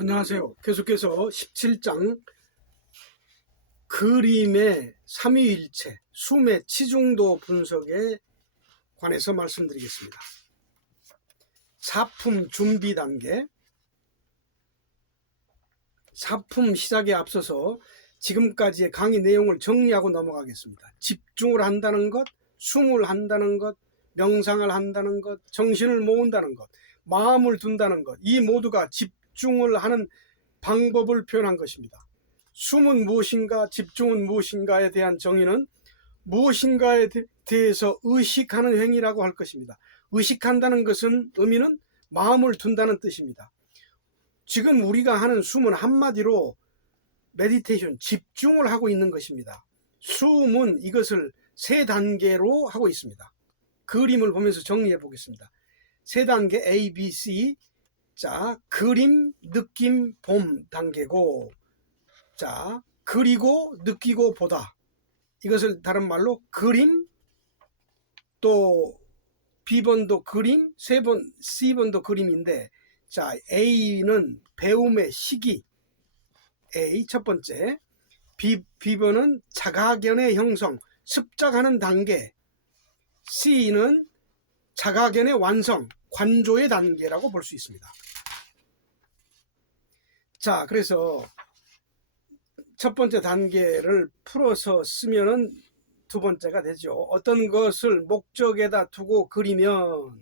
안녕하세요. 계속해서 17장 그림의 삼위일체, 숨의 치중도 분석에 관해서 말씀드리겠습니다. 사품 준비 단계, 사품 시작에 앞서서 지금까지의 강의 내용을 정리하고 넘어가겠습니다. 집중을 한다는 것, 숨을 한다는 것, 명상을 한다는 것, 정신을 모은다는 것, 마음을 둔다는 것, 이 모두가 집중을 하는 방법을 표현한 것입니다. 숨은 무엇인가, 집중은 무엇인가에 대한 정의는 무엇인가에 대해서 의식하는 행위라고 할 것입니다. 의식한다는 것은 의미는 마음을 둔다는 뜻입니다. 지금 우리가 하는 숨은 한마디로 메디테이션, 집중을 하고 있는 것입니다. 숨은 이것을 세 단계로 하고 있습니다. 그림을 보면서 정리해 보겠습니다. 세 단계 A, B, C. 자, 그림, 느낌, 봄 단계고, 자, 그리고 느끼고 보다. 이것을 다른 말로 그림, 또 B번도 그림, C번도 그림인데, 자, A는 배움의 시기, A 첫 번째, B번은 자가견의 형성, 습작하는 단계, C는 자가견의 완성, 관조의 단계라고 볼 수 있습니다. 자, 그래서 첫 번째 단계를 풀어서 쓰면은 두 번째가 되죠. 어떤 것을 목적에다 두고 그리면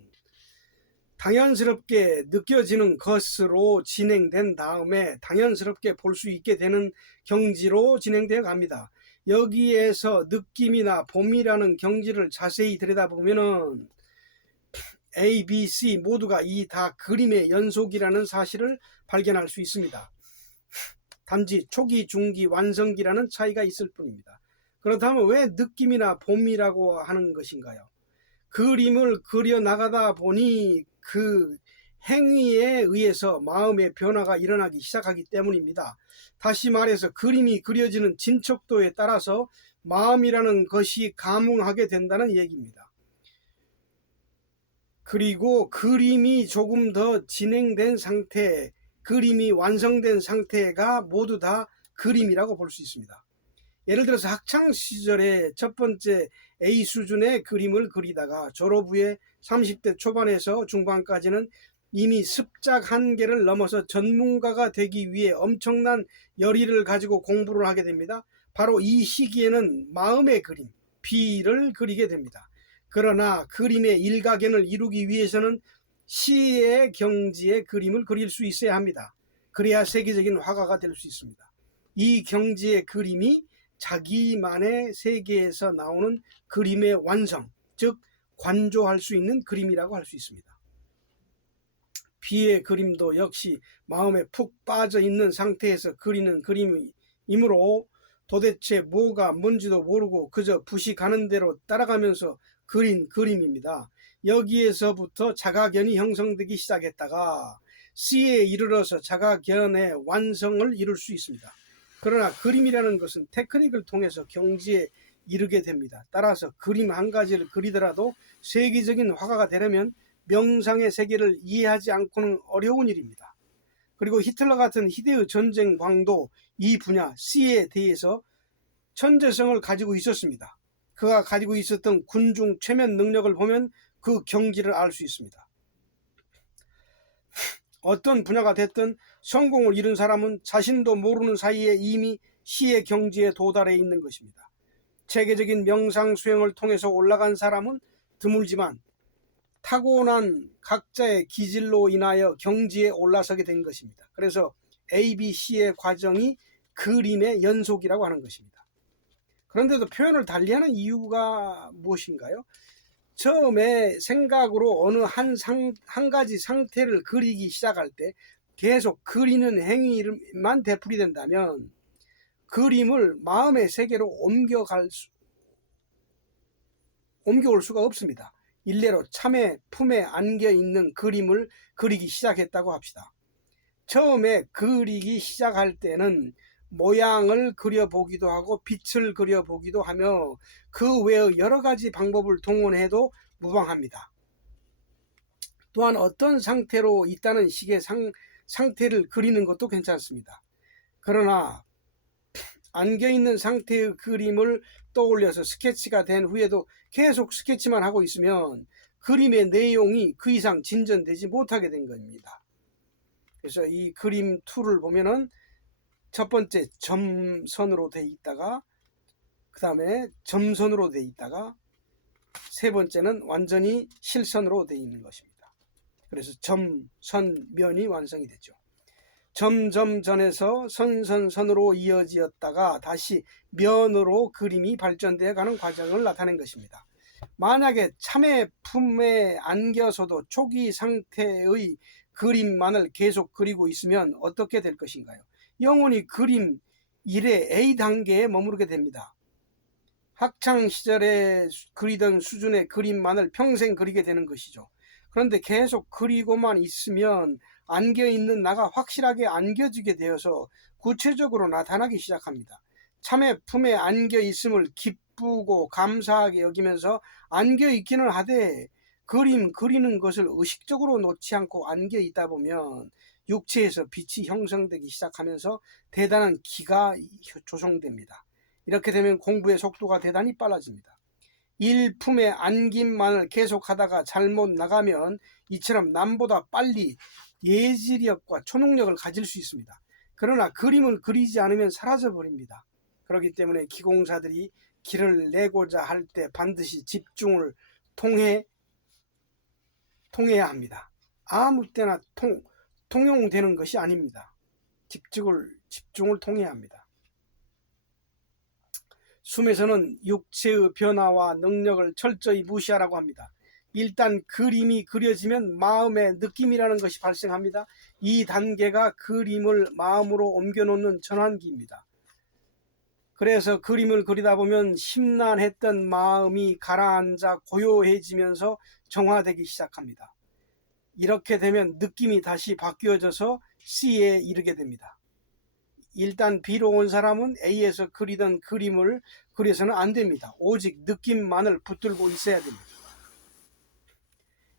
당연스럽게 느껴지는 것으로 진행된 다음에 당연스럽게 볼 수 있게 되는 경지로 진행되어 갑니다. 여기에서 느낌이나 봄이라는 경지를 자세히 들여다보면은 A, B, C 모두가 이 다 그림의 연속이라는 사실을 발견할 수 있습니다. 단지 초기, 중기, 완성기라는 차이가 있을 뿐입니다. 그렇다면 왜 느낌이나 봄이라고 하는 것인가요? 그림을 그려 나가다 보니 그 행위에 의해서 마음의 변화가 일어나기 시작하기 때문입니다. 다시 말해서 그림이 그려지는 진척도에 따라서 마음이라는 것이 감흥하게 된다는 얘기입니다. 그리고 그림이 조금 더 진행된 상태, 그림이 완성된 상태가 모두 다 그림이라고 볼 수 있습니다. 예를 들어서 학창시절에 첫 번째 A 수준의 그림을 그리다가 졸업 후에 30대 초반에서 중반까지는 이미 습작 한계를 넘어서 전문가가 되기 위해 엄청난 열의를 가지고 공부를 하게 됩니다. 바로 이 시기에는 마음의 그림, B를 그리게 됩니다. 그러나 그림의 일가견을 이루기 위해서는 시의 경지의 그림을 그릴 수 있어야 합니다. 그래야 세계적인 화가가 될 수 있습니다. 이 경지의 그림이 자기만의 세계에서 나오는 그림의 완성, 즉 관조할 수 있는 그림이라고 할 수 있습니다. B의 그림도 역시 마음에 푹 빠져 있는 상태에서 그리는 그림이므로 도대체 뭐가 뭔지도 모르고 그저 붓이 가는 대로 따라가면서 그린 그림입니다. 여기에서부터 자가견이 형성되기 시작했다가 C에 이르러서 자가견의 완성을 이룰 수 있습니다. 그러나 그림이라는 것은 테크닉을 통해서 경지에 이르게 됩니다. 따라서 그림 한 가지를 그리더라도 세계적인 화가가 되려면 명상의 세계를 이해하지 않고는 어려운 일입니다. 그리고 히틀러 같은 희대의 전쟁광도 이 분야 C에 대해서 천재성을 가지고 있었습니다. 그가 가지고 있었던 군중 최면 능력을 보면 그 경지를 알 수 있습니다. 어떤 분야가 됐든 성공을 이룬 사람은 자신도 모르는 사이에 이미 시의 경지에 도달해 있는 것입니다. 체계적인 명상 수행을 통해서 올라간 사람은 드물지만 타고난 각자의 기질로 인하여 경지에 올라서게 된 것입니다. 그래서 A, B, C의 과정이 그림의 연속이라고 하는 것입니다. 그런데도 표현을 달리하는 이유가 무엇인가요? 처음에 생각으로 어느 한 가지 상태를 그리기 시작할 때 계속 그리는 행위만 되풀이된다면 그림을 마음의 세계로 옮겨올 수가 없습니다. 일례로 참의 품에 안겨 있는 그림을 그리기 시작했다고 합시다. 처음에 그리기 시작할 때는 모양을 그려보기도 하고 빛을 그려보기도 하며 그 외의 여러 가지 방법을 동원해도 무방합니다. 또한 어떤 상태로 있다는 식의 상태를 그리는 것도 괜찮습니다. 그러나 안겨있는 상태의 그림을 떠올려서 스케치가 된 후에도 계속 스케치만 하고 있으면 그림의 내용이 그 이상 진전되지 못하게 된 겁니다. 그래서 이 그림 툴을 보면은 첫 번째 점선으로 돼 있다가, 그 다음에 점선으로 돼 있다가, 세 번째는 완전히 실선으로 돼 있는 것입니다. 그래서 점, 선, 면이 완성이 되죠. 점점전에서 선선선으로 이어지었다가 다시 면으로 그림이 발전되어 가는 과정을 나타낸 것입니다. 만약에 참외 품에 안겨서도 초기 상태의 그림만을 계속 그리고 있으면 어떻게 될 것인가요? 영원히 그림 1의 A 단계에 머무르게 됩니다. 학창 시절에 그리던 수준의 그림만을 평생 그리게 되는 것이죠. 그런데 계속 그리고만 있으면 안겨있는 나가 확실하게 안겨지게 되어서 구체적으로 나타나기 시작합니다. 참외 품에 안겨있음을 기쁘고 감사하게 여기면서 안겨있기는 하되 그림 그리는 것을 의식적으로 놓지 않고 안겨있다 보면 육체에서 빛이 형성되기 시작하면서 대단한 기가 조성됩니다. 이렇게 되면 공부의 속도가 대단히 빨라집니다. 일품의 안김만을 계속하다가 잘못 나가면 이처럼 남보다 빨리 예지력과 초능력을 가질 수 있습니다. 그러나 그림을 그리지 않으면 사라져 버립니다. 그렇기 때문에 기공사들이 길을 내고자 할 때 반드시 집중을 통해야 합니다. 아무 때나 통용되는 것이 아닙니다. 집중을 통해야 합니다. 숨에서는 육체의 변화와 능력을 철저히 무시하라고 합니다. 일단 그림이 그려지면 마음의 느낌이라는 것이 발생합니다. 이 단계가 그림을 마음으로 옮겨놓는 전환기입니다. 그래서 그림을 그리다 보면 심란했던 마음이 가라앉아 고요해지면서 정화되기 시작합니다. 이렇게 되면 느낌이 다시 바뀌어져서 C에 이르게 됩니다. 일단 B로 온 사람은 A에서 그리던 그림을 그려서는 안 됩니다. 오직 느낌만을 붙들고 있어야 됩니다.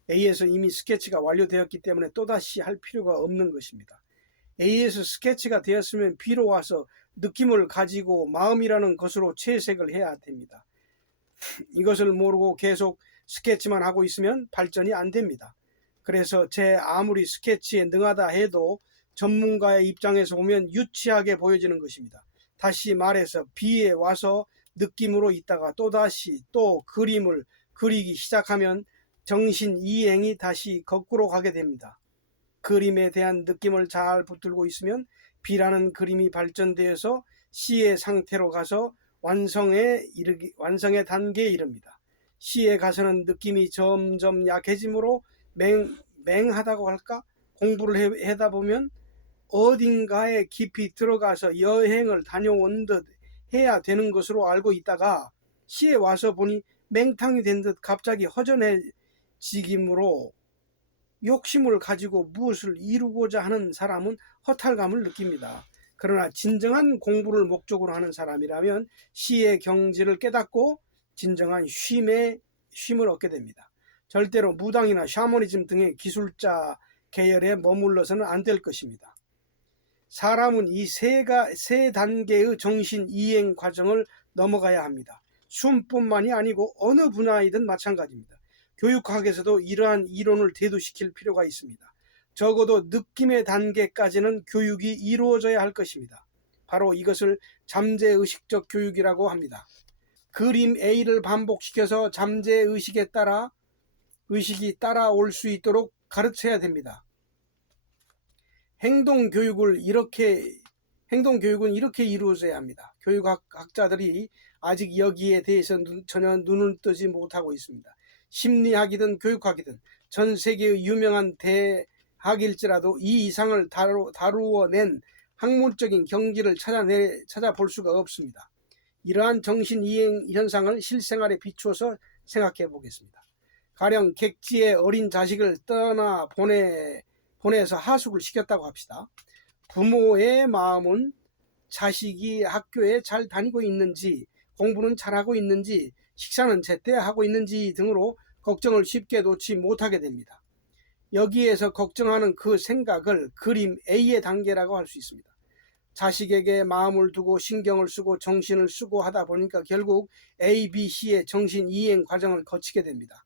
A에서 이미 스케치가 완료되었기 때문에 또다시 할 필요가 없는 것입니다. A에서 스케치가 되었으면 B로 와서 느낌을 가지고 마음이라는 것으로 채색을 해야 됩니다. 이것을 모르고 계속 스케치만 하고 있으면 발전이 안 됩니다. 그래서 제 아무리 스케치에 능하다 해도 전문가의 입장에서 보면 유치하게 보여지는 것입니다. 다시 말해서 B에 와서 느낌으로 있다가 또다시 또 그림을 그리기 시작하면 정신 이행이 다시 거꾸로 가게 됩니다. 그림에 대한 느낌을 잘 붙들고 있으면 B라는 그림이 발전되어서 C의 상태로 가서 완성의 단계에 이릅니다. C에 가서는 느낌이 점점 약해지므로 맹하다고 할까? 공부를 하다 보면 어딘가에 깊이 들어가서 여행을 다녀온 듯 해야 되는 것으로 알고 있다가 C에 와서 보니 맹탕이 된 듯 갑자기 허전해지기므로 욕심을 가지고 무엇을 이루고자 하는 사람은 허탈감을 느낍니다. 그러나 진정한 공부를 목적으로 하는 사람이라면 C의 경지를 깨닫고 진정한 쉼을 얻게 됩니다. 절대로 무당이나 샤머니즘 등의 기술자 계열에 머물러서는 안 될 것입니다. 사람은 이 세 단계의 정신 이행 과정을 넘어가야 합니다. 숨뿐만이 아니고 어느 분야이든 마찬가지입니다. 교육학에서도 이러한 이론을 대두시킬 필요가 있습니다. 적어도 느낌의 단계까지는 교육이 이루어져야 할 것입니다. 바로 이것을 잠재의식적 교육이라고 합니다. 그림 A를 반복시켜서 잠재의식이 따라올 수 있도록 가르쳐야 됩니다. 행동교육은 이렇게 이루어져야 합니다. 교육학자들이 아직 여기에 대해서 전혀 눈을 뜨지 못하고 있습니다. 심리학이든 교육학이든 전 세계의 유명한 대학일지라도 이 이상을 다루어낸 학문적인 경지를 찾아볼 수가 없습니다. 이러한 정신이행 현상을 실생활에 비추어서 생각해 보겠습니다. 가령 객지에 어린 자식을 떠나 보내서 하숙을 시켰다고 합시다. 부모의 마음은 자식이 학교에 잘 다니고 있는지, 공부는 잘하고 있는지, 식사는 제때 하고 있는지 등으로 걱정을 쉽게 놓지 못하게 됩니다. 여기에서 걱정하는 그 생각을 그림 A의 단계라고 할 수 있습니다. 자식에게 마음을 두고 신경을 쓰고 정신을 쓰고 하다 보니까 결국 A, B, C의 정신 이행 과정을 거치게 됩니다.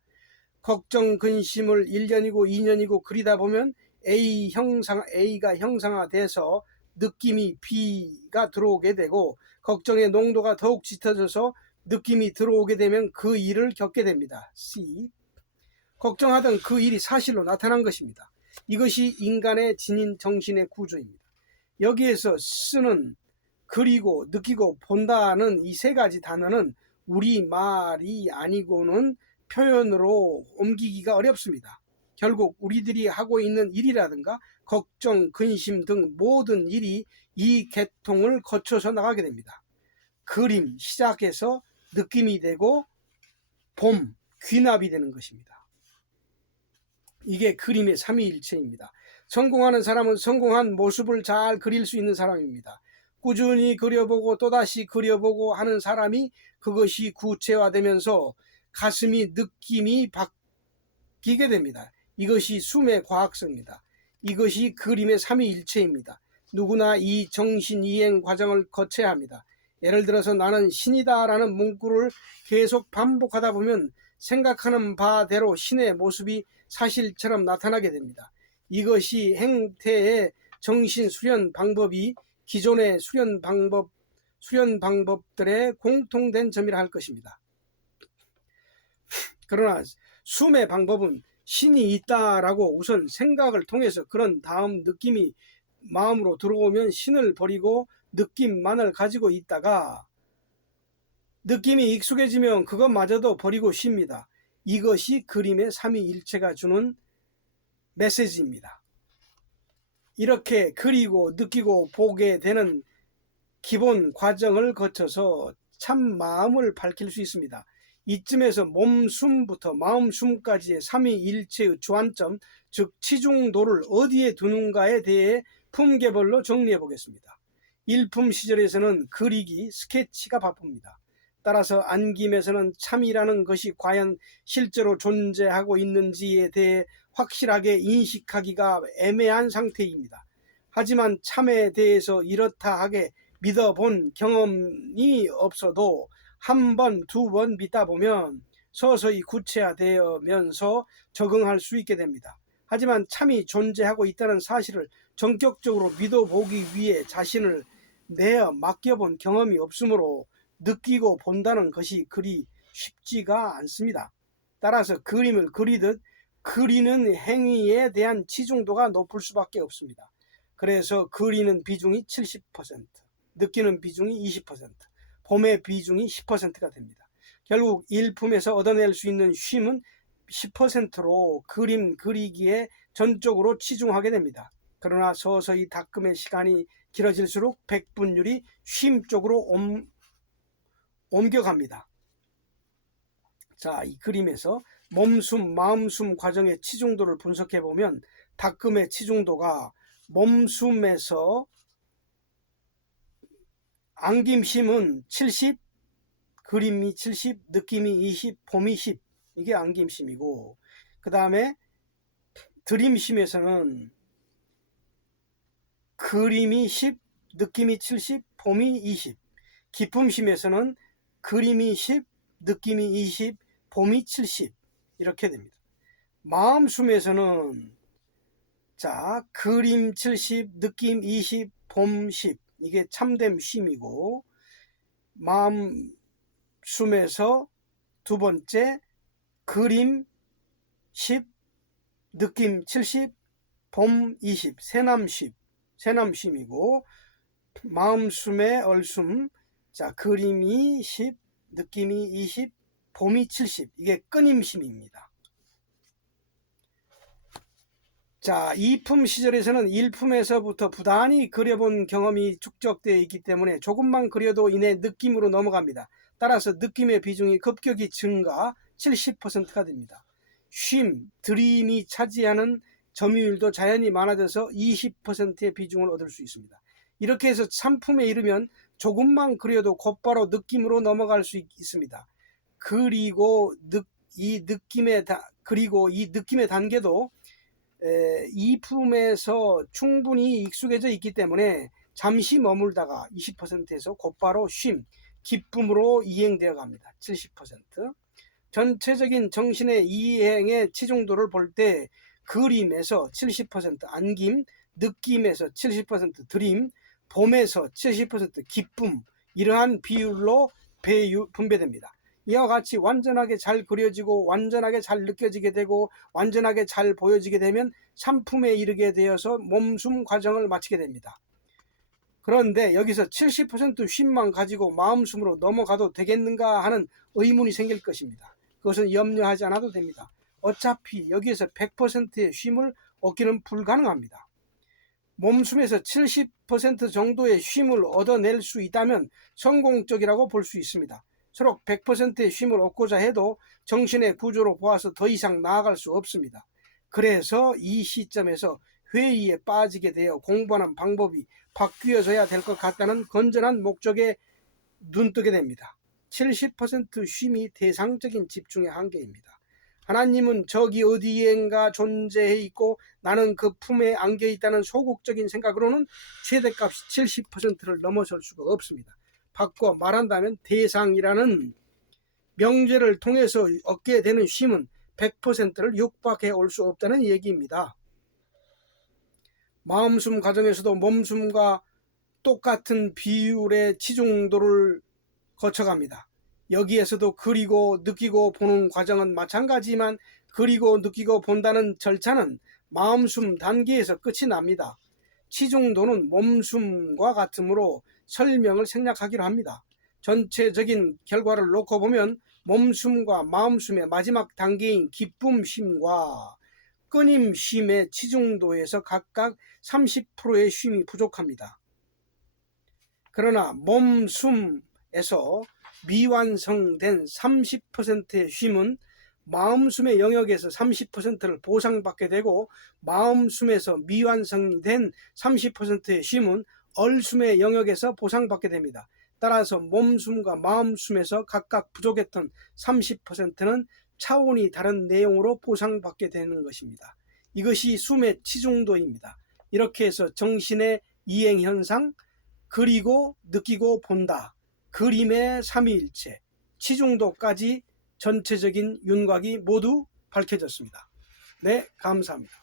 걱정, 근심을 1년이고 2년이고 그리다 보면 A가 형상화돼서 느낌이 B가 들어오게 되고 걱정의 농도가 더욱 짙어져서 느낌이 들어오게 되면 그 일을 겪게 됩니다. C. 걱정하던 그 일이 사실로 나타난 것입니다. 이것이 인간의 지닌 정신의 구조입니다. 여기에서 쓰는 그리고 느끼고 본다는 이 세 가지 단어는 우리말이 아니고는 표현으로 옮기기가 어렵습니다. 결국 우리들이 하고 있는 일이라든가 걱정, 근심 등 모든 일이 이 계통을 거쳐서 나가게 됩니다. 그림, 시작해서 느낌이 되고 봄, 귀납이 되는 것입니다. 이게 그림의 삼위일체입니다. 성공하는 사람은 성공한 모습을 잘 그릴 수 있는 사람입니다. 꾸준히 그려보고 또다시 그려보고 하는 사람이 그것이 구체화되면서 가슴이 느낌이 바뀌게 됩니다. 이것이 숨의 과학서입니다. 이것이 그림의 삼위일체입니다. 누구나 이 정신이행 과정을 거쳐야 합니다. 예를 들어서 나는 신이다 라는 문구를 계속 반복하다 보면 생각하는 바대로 신의 모습이 사실처럼 나타나게 됩니다. 이것이 행태의 정신 수련 방법이 기존의 수련 방법들의 공통된 점이라 할 것입니다. 그러나 숨의 방법은 신이 있다라고 우선 생각을 통해서 그런 다음 느낌이 마음으로 들어오면 신을 버리고 느낌만을 가지고 있다가 느낌이 익숙해지면 그것마저도 버리고 쉽니다. 이것이 그림의 삼위일체가 주는 메시지입니다. 이렇게 그리고 느끼고 보게 되는 기본 과정을 거쳐서 참 마음을 밝힐 수 있습니다. 이쯤에서 몸숨부터 마음숨까지의 삼위일체의 주안점, 즉 치중도를 어디에 두는가에 대해 품계별로 정리해 보겠습니다. 일품 시절에서는 그리기, 스케치가 바쁩니다. 따라서 안김에서는 참이라는 것이 과연 실제로 존재하고 있는지에 대해 확실하게 인식하기가 애매한 상태입니다. 하지만 참에 대해서 이렇다 하게 믿어본 경험이 없어도 한 번, 두 번 믿다 보면 서서히 구체화되면서 적응할 수 있게 됩니다. 하지만 참이 존재하고 있다는 사실을 전격적으로 믿어보기 위해 자신을 내어 맡겨본 경험이 없으므로 느끼고 본다는 것이 그리 쉽지가 않습니다. 따라서 그림을 그리듯 그리는 행위에 대한 치중도가 높을 수밖에 없습니다. 그래서 그리는 비중이 70%, 느끼는 비중이 20%, 봄의 비중이 10%가 됩니다. 결국 일품에서 얻어낼 수 있는 쉼은 10%로 그림 그리기에 전적으로 치중하게 됩니다. 그러나 서서히 닦음의 시간이 길어질수록 백분율이 쉼 쪽으로 옮겨갑니다. 자, 이 그림에서 몸숨, 마음숨 과정의 치중도를 분석해 보면 닦음의 치중도가 몸숨에서 안김심은 70, 그림이 70, 느낌이 20, 봄이 10. 이게 안김심이고, 그 다음에 드림심에서는 그림이 10, 느낌이 70, 봄이 20. 기쁨심에서는 그림이 10, 느낌이 20, 봄이 70. 이렇게 됩니다. 마음숨에서는 자, 그림 70, 느낌 20, 봄 10. 이게 참됨 쉼이고, 마음숨에서 두 번째 그림 10, 느낌 70, 봄 20, 새남쉼이고, 마음숨의 얼숨, 자, 그림이 10, 느낌이 20, 봄이 70. 이게 끊임심입니다. 자, 2품 시절에서는 1품에서부터 부단히 그려본 경험이 축적되어 있기 때문에 조금만 그려도 이내 느낌으로 넘어갑니다. 따라서 느낌의 비중이 급격히 증가 70%가 됩니다. 쉼, 드림이 차지하는 점유율도 자연히 많아져서 20%의 비중을 얻을 수 있습니다. 이렇게 해서 3품에 이르면 조금만 그려도 곧바로 느낌으로 넘어갈 수 있습니다. 그리고 이 느낌의 단계도 이 품에서 충분히 익숙해져 있기 때문에 잠시 머물다가 20%에서 곧바로 쉼, 기쁨으로 이행되어 갑니다. 70%. 전체적인 정신의 이행의 치중도를 볼 때 그림에서 70% 안김, 느낌에서 70% 드림, 봄에서 70% 기쁨, 이러한 비율로 분배됩니다. 이와 같이 완전하게 잘 그려지고 완전하게 잘 느껴지게 되고 완전하게 잘 보여지게 되면 상품에 이르게 되어서 몸숨 과정을 마치게 됩니다. 그런데 여기서 70% 쉼만 가지고 마음숨으로 넘어가도 되겠는가 하는 의문이 생길 것입니다. 그것은 염려하지 않아도 됩니다. 어차피 여기에서 100%의 쉼을 얻기는 불가능합니다. 몸숨에서 70% 정도의 쉼을 얻어낼 수 있다면 성공적이라고 볼 수 있습니다. 서로 100%의 쉼을 얻고자 해도 정신의 구조로 보아서 더 이상 나아갈 수 없습니다. 그래서 이 시점에서 회의에 빠지게 되어 공부하는 방법이 바뀌어져야 될 것 같다는 건전한 목적에 눈뜨게 됩니다. 70% 쉼이 대상적인 집중의 한계입니다. 하나님은 저기 어디엔가 존재해 있고 나는 그 품에 안겨 있다는 소극적인 생각으로는 최대값이 70%를 넘어설 수가 없습니다. 바꿔 말한다면 대상이라는 명제를 통해서 얻게 되는 쉼은 100%를 육박해 올 수 없다는 얘기입니다. 마음숨 과정에서도 몸숨과 똑같은 비율의 치중도를 거쳐갑니다. 여기에서도 그리고 느끼고 보는 과정은 마찬가지지만 그리고 느끼고 본다는 절차는 마음숨 단계에서 끝이 납니다. 치중도는 몸숨과 같으므로 설명을 생략하기로 합니다. 전체적인 결과를 놓고 보면 몸숨과 마음숨의 마지막 단계인 기쁨쉼과 끊임쉼의 치중도에서 각각 30%의 쉼이 부족합니다. 그러나 몸숨에서 미완성된 30%의 쉼은 마음숨의 영역에서 30%를 보상받게 되고 마음숨에서 미완성된 30%의 쉼은 얼숨의 영역에서 보상받게 됩니다. 따라서 몸숨과 마음숨에서 각각 부족했던 30%는 차원이 다른 내용으로 보상받게 되는 것입니다. 이것이 숨의 치중도입니다. 이렇게 해서 정신의 이행현상, 그리고 느끼고 본다, 그림의 삼위일체, 치중도까지 전체적인 윤곽이 모두 밝혀졌습니다. 네, 감사합니다.